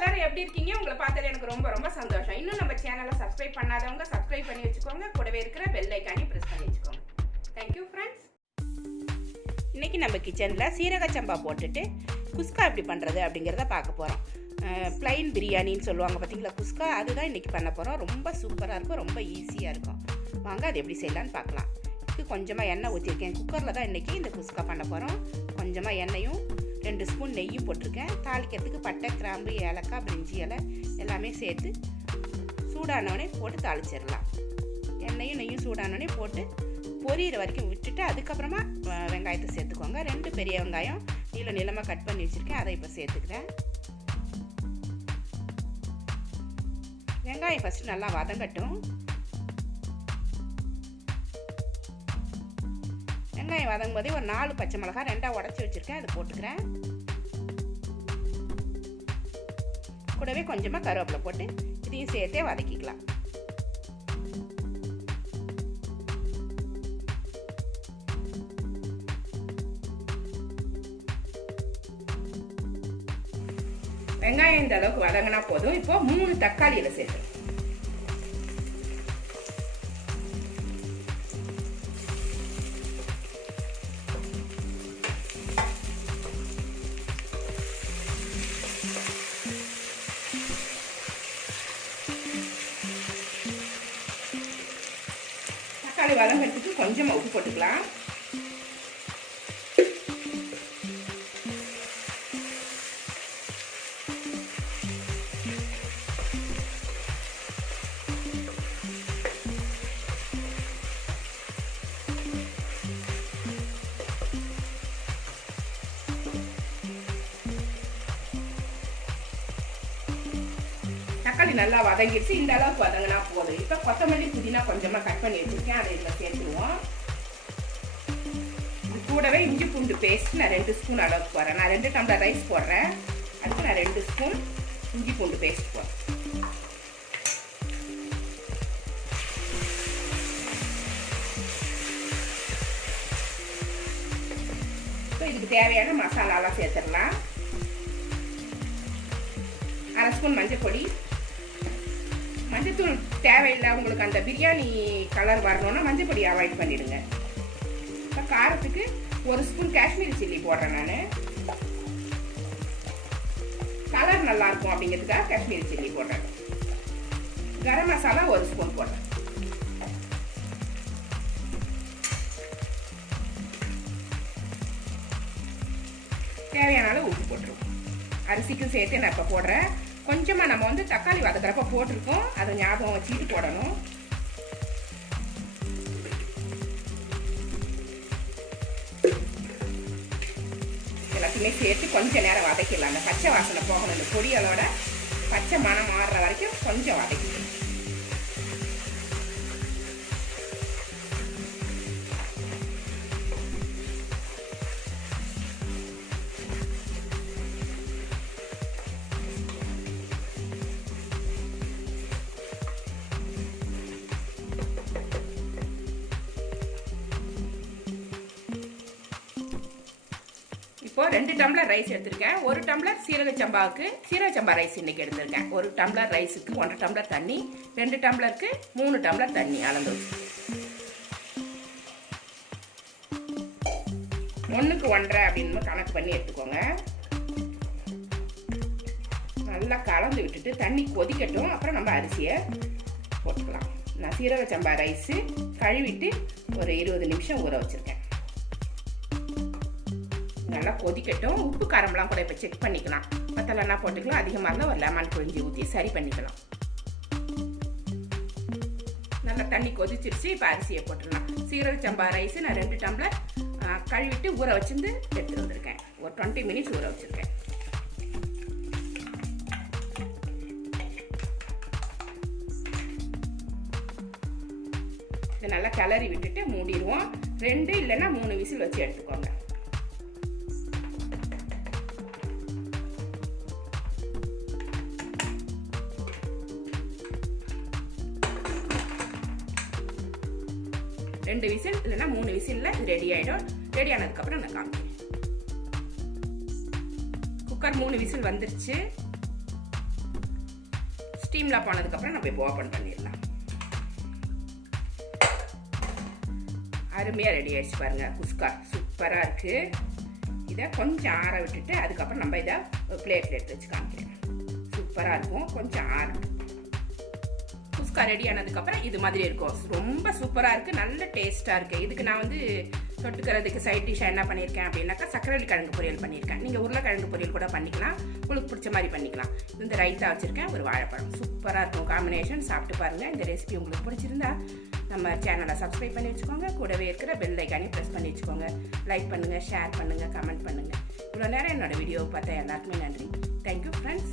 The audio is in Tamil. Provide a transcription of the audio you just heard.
எல்லாரும் எப்படி இருக்கீங்க? உங்களை பார்த்தது எனக்கு ரொம்ப ரொம்ப சந்தோஷம். இன்னும் நம்ம சேனலை சப்ஸ்கிரைப் பண்ணாதவங்க சப்ஸ்கிரைப் பண்ணி வச்சுக்கோங்க. கூடவே இருக்கிற பெல் ஐக்கானையும் ப்ரெஸ் பண்ணி வச்சுக்கோங்க. தேங்க்யூ ஃப்ரெண்ட்ஸ் இன்றைக்கி நம்ம கிச்சனில் சீரக சம்பா போட்டுட்டு குஸ்கா எப்படி பண்ணுறது அப்படிங்கிறத பார்க்க போகிறோம் ப்ளைன் பிரியாணின்னு சொல்லுவாங்க பார்த்தீங்களா குஸ்கா? அதுதான் இன்றைக்கி பண்ண போகிறோம் ரொம்ப சூப்பராக இருக்கும். ரொம்ப ஈஸியாக இருக்கும். வாங்க அது எப்படி செய்யலான்னு பார்க்கலாம். இதுக்கு கொஞ்சமாக எண்ணெய் ஊற்றிருக்கேன் குக்கரில் தான் இன்றைக்கி இந்த குஸ்கா பண்ண போகிறோம் கொஞ்சமாக எண்ணெயும் ரெண்டு ஸ்பூன் நெய்யும் போட்டிருக்கேன். தாளிக்கிறதுக்கு பட்டை கிராம்பு ஏலக்காய் பிரிஞ்சி இலை எல்லாமே சேர்த்து சூடானவனே போட்டு தாளிச்சிடலாம். எண்ணெயும் நெய்யும் சூடானவனே போட்டு பொரியிற வரைக்கும் விட்டுட்டு அதுக்கப்புறமா வெங்காயத்தை சேர்த்துக்கோங்க. ரெண்டு பெரிய வெங்காயம் நீள நீளமாக கட் பண்ணி வச்சுருக்கேன். அதை இப்போ சேர்த்துக்கிறேன். வெங்காயம் ஃபஸ்ட்டு நல்லா வதங்கட்டும். வெங்காயம் வதங்கும் போதே ஒரு நாலு பச்சை மிளகாய் ரெண்டாக உடச்சி வச்சுருக்கேன். அதை போட்டுக்கிறேன். கூடவே கொஞ்சமாக கருவேப்பிலை போட்டு இதையும் சேர்த்தே வதக்கிக்கலாம். வெங்காயம் இந்த அளவுக்கு வதங்கினா போதும். இப்போ மூணு தக்காளியில் சேர்த்து தக்காளி வதங்கிறதுக்கு கொஞ்சமாக உப்பு போட்டுக்கலாம். தக்காளி நல்லா வதங்கிடுச்சு. இந்த அளவுக்கு வதங்கினா போதும். இப்போ கொத்தமல்லி புதினா கொஞ்சமாக கட் பண்ணி வச்சுருக்கேன். அதை இதில் சேர்த்துருவோம். இது கூடவே இஞ்சி பூண்டு பேஸ்ட் நான் ரெண்டு ஸ்பூன் அளவுக்கு போடுறேன். நான் ரெண்டு டம்ளர் ரைஸ் போடுறேன். அதுக்கு நான் ரெண்டு ஸ்பூன் இஞ்சி பூண்டு பேஸ்ட் போடுறேன். இப்போ இதுக்கு தேவையான மசாலாலாம் சேர்த்துடலாம். அரை ஸ்பூன் மஞ்சள் பொடி. மஞ்சத்தூள் தேவையில்லை. உங்களுக்கு அந்த பிரியாணி கலர் வரணும்னா மஞ்சள் பொடி அவாய்ட் பண்ணிடுங்க. இப்போ காரத்துக்கு ஒரு ஸ்பூன் காஷ்மீரி சில்லி போடுறேன் நான். கலர் நல்லா இருக்கும் அப்படிங்கிறதுக்காக காஷ்மீரி சில்லி போடுறேன். கரம் மசாலா ஒரு ஸ்பூன் போடுறேன். தேவையான அளவு உப்பு போட்டுருவோம். அரிசிக்கும் சேர்த்து நான் இப்போ போடுறேன். கொஞ்சமாக நம்ம வந்து தக்காளி வதக்கிறப்ப போட்டிருக்கோம். அதை ஞாபகம் வச்சுட்டு போடணும். எல்லாத்தையுமே சேர்த்து கொஞ்சம் நேரம் வதக்கிடலாம். அந்த பச்சை வாசனை போகணும். இந்த பொடியலோட பச்சை மனம் மாறுற வரைக்கும் கொஞ்சம் வதக்கிடலாம் இப்போ ரெண்டு டம்ளர் ரைஸ் எடுத்திருக்கேன். ஒரு டம்ளர் சீரக சம்பாவுக்கு சீரக சம்பா ரைஸ் இன்னைக்கு எடுத்திருக்கேன். ஒரு டம்ளர் ரைஸுக்கு ஒன்றரை டம்ளர் தண்ணி ரெண்டு டம்ளருக்கு மூணு டம்ளர் தண்ணி அளந்து ஒன்றுக்கு ஒன்றரை அப்படின்னு கணக்கு பண்ணி எடுத்துக்கோங்க. நல்லா கலந்து விட்டுட்டு தண்ணி கொதிக்கட்டும். அப்புறம் நம்ம அரிசியை போட்டுக்கலாம். நான் சீரக சம்பா ரைஸு கழுவிட்டு ஒரு இருபது நிமிஷம் ஊற வச்சுருக்கேன். நல்லா கொதிக்கட்டும். உப்பு காரம்லாம் கூட இப்போ செக் பண்ணிக்கலாம். பத்தலைன்னா போட்டுக்கலாம். அதிகமாக இருந்தால் ஒரு லெமன் புழிஞ்சி ஊற்றி சரி பண்ணிக்கலாம். நல்லா தண்ணி கொதிச்சிருச்சு. இப்போ அரிசியை போட்டுடலாம். சீரக சம்பா ரைஸ் நான் ரெண்டு டம்ளர் கழுவிட்டு ஊற வச்சிருந்து எடுத்து வந்திருக்கேன். ஒரு டுவெண்ட்டி மினிட்ஸ் ஊற வச்சுருக்கேன். இதை நல்லா கிளறி விட்டுட்டு மூடிடுவோம். ரெண்டு இல்லைன்னா மூணு விசில் வச்சு எடுத்துக்கோங்க. ரெண்டு விசில் இல்லைன்னா மூணு விசிலில் இது ரெடி ஆகிடும் ரெடி ஆனதுக்கப்புறம் நான் காமிக்கிறேன். குக்கர் மூணு விசில் வந்துருச்சு. ஸ்டீமில் போனதுக்கப்புறம் நம்ம இப்போ ஓப்பன் பண்ணிடலாம். அருமையாக ரெடி ஆகிடுச்சு பாருங்கள் குஸ்கா சூப்பராக இருக்குது இதை கொஞ்சம் ஆற விட்டுட்டு அதுக்கப்புறம் நம்ம இதை பிளேட்டில் எடுத்து வச்சு காமிக்கிறேன். சூப்பராக இருக்கும். கொஞ்சம் ஆறணும். குஸ்கா ரெடி ஆனதுக்கப்புறம் இது மாதிரி இருக்கும். ரொம்ப சூப்பராக இருக்குது நல்ல டேஸ்ட்டாக இருக்குது இதுக்கு நான் வந்து தொட்டுக்கிறதுக்கு சைட் டிஷ்ஷாக என்ன பண்ணியிருக்கேன் அப்படின்னாக்கா சக்கரவள்ளி கிழங்கு பொரியல் பண்ணியிருக்கேன் நீங்கள் உருளைக்கிழங்கு பொரியல் கூட பண்ணிக்கலாம். உங்களுக்கு பிடிச்ச மாதிரி பண்ணிக்கலாம். இந்த ரைத்தா வச்சுருக்கேன் ஒரு வாழைப்பழம். சூப்பராக இருக்கும் காம்பினேஷன் சாப்பிட்டு பாருங்கள் இந்த ரெசிபி உங்களுக்கு பிடிச்சிருந்தா நம்ம சேனலை சப்ஸ்கிரைப் பண்ணி வச்சுக்கோங்க. கூடவே இருக்கிற பெல் ஐக்கானையும் ப்ரெஸ் பண்ணி வச்சுக்கோங்க. லைக் பண்ணுங்கள் ஷேர் பண்ணுங்கள் கமெண்ட் பண்ணுங்கள் இவ்வளோ நேரம் என்னோட வீடியோவை பார்த்தா எல்லாருக்குமே நன்றி. Thank you friends